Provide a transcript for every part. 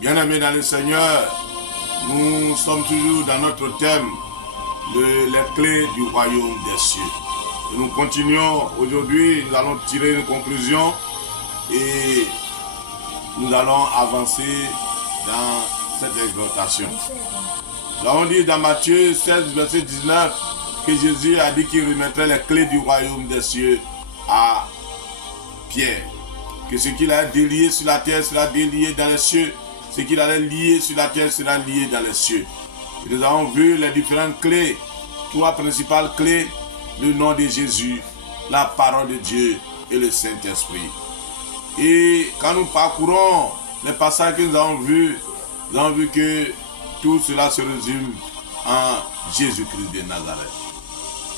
Bien-aimés dans le Seigneur, nous sommes toujours dans notre thème, les clés du royaume des cieux. Et nous continuons aujourd'hui, nous allons tirer une conclusion et nous allons avancer dans cette exhortation. Nous avons dit dans Matthieu 16, verset 19, que Jésus a dit qu'il remettrait les clés du royaume des cieux à Pierre. Que ce qu'il a délié sur la terre sera délié dans les cieux. Ce qu'il allait lier sur la terre sera lié dans les cieux. Et nous avons vu les différentes clés, trois principales clés, le nom de Jésus, la parole de Dieu et le Saint-Esprit. Et quand nous parcourons les passages que nous avons vus que tout cela se résume en Jésus-Christ de Nazareth.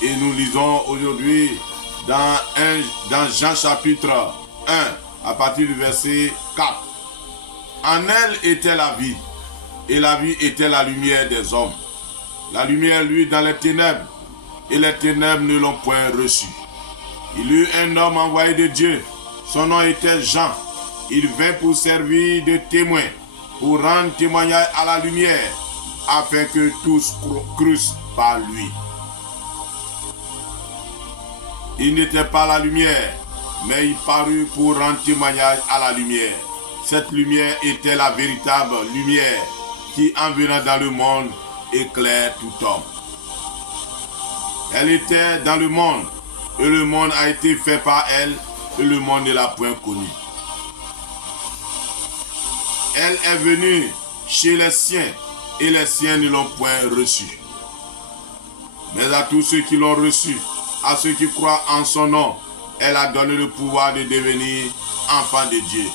Et nous lisons aujourd'hui dans Jean chapitre 1, à partir du verset 4. En elle était la vie, et la vie était la lumière des hommes. La lumière, lui, dans les ténèbres, et les ténèbres ne l'ont point reçu. Il eut un homme envoyé de Dieu, son nom était Jean. Il vint pour servir de témoin, pour rendre témoignage à la lumière, afin que tous crussent par lui. Il n'était pas la lumière, mais il parut pour rendre témoignage à la lumière. Cette lumière était la véritable lumière qui, en venant dans le monde, éclaire tout homme. Elle était dans le monde, et le monde a été fait par elle, et le monde ne l'a point connue. Elle est venue chez les siens, et les siens ne l'ont point reçue. Mais à tous ceux qui l'ont reçue, à ceux qui croient en son nom, elle a donné le pouvoir de devenir enfants de Dieu,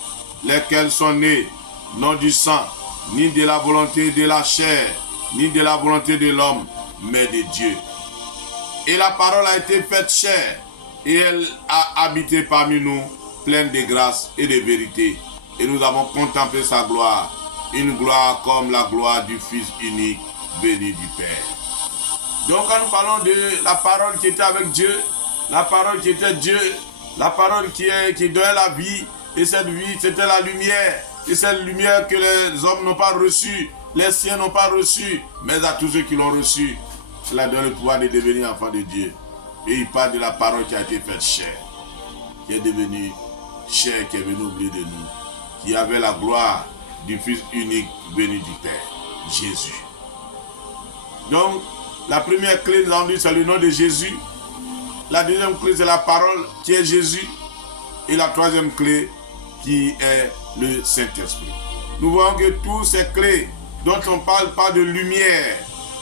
lesquels sont nés, non du sang, ni de la volonté de la chair, ni de la volonté de l'homme, mais de Dieu. Et la parole a été faite chair, et elle a habité parmi nous, pleine de grâce et de vérité. Et nous avons contemplé sa gloire, une gloire comme la gloire du Fils unique, béni du Père. Donc quand nous parlons de la parole qui était avec Dieu, la parole qui était Dieu, la parole qui donnait la vie, et cette vie c'était la lumière, et cette lumière que les hommes n'ont pas reçue, les siens n'ont pas reçue, mais à tous ceux qui l'ont reçue, cela donne le pouvoir de devenir enfant de Dieu. Et il parle de la parole qui a été faite chair, qui est devenue chair, qui est venue au milieu de nous, qui avait la gloire du Fils unique béni du Père, Jésus. Donc, la première clé, nous avons dit, c'est le nom de Jésus. La deuxième clé, c'est la parole qui est Jésus. Et la troisième clé, qui est le Saint-Esprit. Nous voyons que toutes ces clés dont on parle de lumière,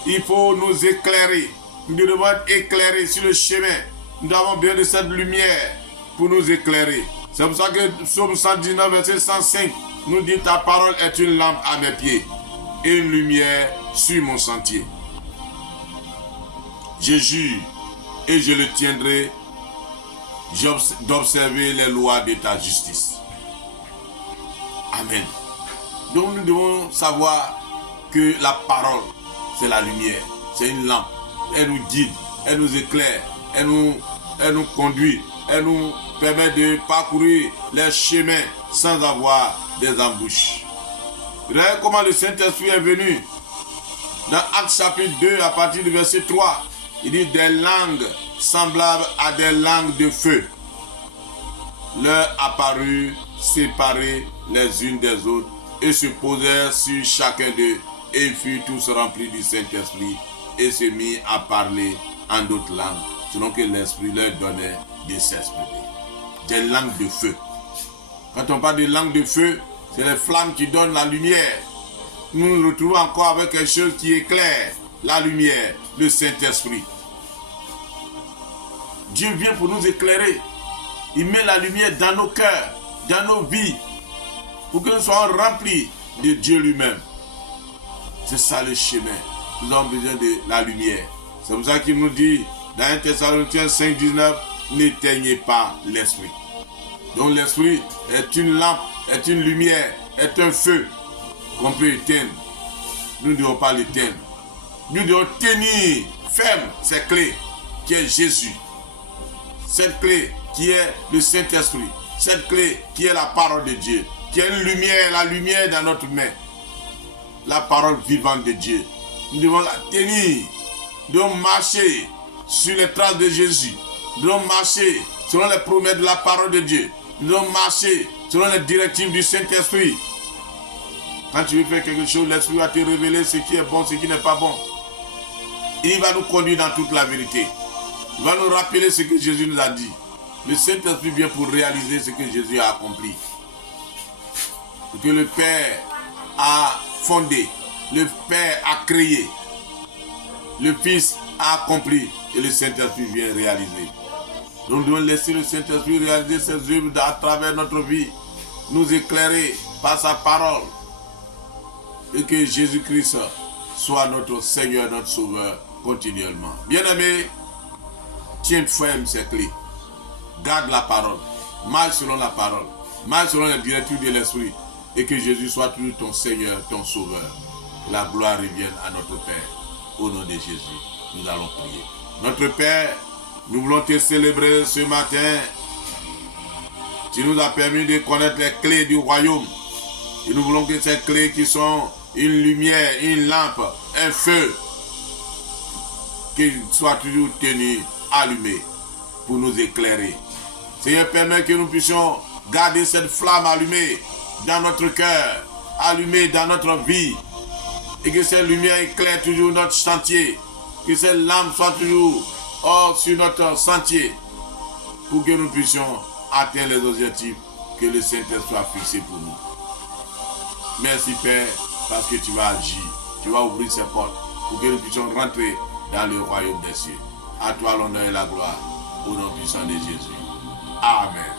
il faut nous éclairer. Nous devons être éclairés sur le chemin. Nous avons besoin de cette lumière pour nous éclairer. C'est pour ça que Psaume 119, verset 105, nous dit: ta parole est une lampe à mes pieds et une lumière sur mon sentier. Je jure et je le tiendrai d'observer les lois de ta justice. Amen. Donc nous devons savoir que la parole, c'est la lumière, c'est une lampe. Elle nous guide, elle nous éclaire, elle nous conduit, elle nous permet de parcourir les chemins sans avoir des embûches. Regardez comment le Saint-Esprit est venu. Dans Actes chapitre 2, à partir du verset 3, il dit: des langues semblables à des langues de feu leur apparurent séparées les unes des autres et se posèrent sur chacun d'eux, et ils furent tous remplis du Saint-Esprit et se mirent à parler en d'autres langues, selon que l'Esprit leur donnait de s'exprimer. Des langues de feu. Quand on parle de langues de feu, c'est les flammes qui donnent la lumière. Nous nous retrouvons encore avec quelque chose qui éclaire la lumière, le Saint-Esprit. Dieu vient pour nous éclairer. Il met la lumière dans nos cœurs, dans nos vies, pour que nous soyons remplis de Dieu lui-même. C'est ça le chemin. Nous avons besoin de la lumière. C'est pour ça qu'il nous dit dans 1 Thessaloniciens 5, 19, n'éteignez pas l'esprit. Donc l'esprit est une lampe, est une lumière, est un feu qu'on peut éteindre. Nous ne devons pas l'éteindre. Nous devons tenir ferme cette clé qui est Jésus. Cette clé qui est le Saint-Esprit. Cette clé qui est la parole de Dieu. Qui est une lumière, la lumière dans notre main. la parole vivante de Dieu. Nous devons la tenir. Nous devons marcher sur les traces de Jésus. Nous devons marcher selon les promesses de la parole de Dieu. Nous devons marcher selon les directives du Saint-Esprit. Quand tu veux faire quelque chose, l'Esprit va te révéler ce qui est bon, ce qui n'est pas bon. Il va nous conduire dans toute la vérité. Il va nous rappeler ce que Jésus nous a dit. Le Saint-Esprit vient pour réaliser ce que Jésus a accompli. Ce que le Père a fondé, le Père a créé, le Fils a accompli et le Saint-Esprit vient réaliser. Nous devons laisser le Saint-Esprit réaliser ses œuvres à travers notre vie, nous éclairer par sa parole. Et que Jésus-Christ soit notre Seigneur, notre Sauveur continuellement. Bien-aimé, tiens ferme ces clés. Garde la parole. Marche selon la parole. Marche selon les directives de l'Esprit. Et que Jésus soit toujours ton Seigneur, ton Sauveur. La gloire revienne à notre Père. Au nom de Jésus, nous allons prier. Notre Père, nous voulons te célébrer ce matin. Tu nous as permis de connaître les clés du royaume. Et nous voulons que ces clés qui sont une lumière, une lampe, un feu, qu'ils soient toujours tenus, allumés, pour nous éclairer. Seigneur, permet que nous puissions garder cette flamme allumée dans notre cœur, allumée dans notre vie, et que cette lumière éclaire toujours notre sentier, que cette lampe soit toujours sur notre sentier, pour que nous puissions atteindre les objectifs que le Saint-Esprit a fixés pour nous. Merci Père, parce que tu vas agir, tu vas ouvrir ces portes, pour que nous puissions rentrer dans le royaume des cieux. À toi l'honneur et la gloire, au nom puissant de Jésus. Amen.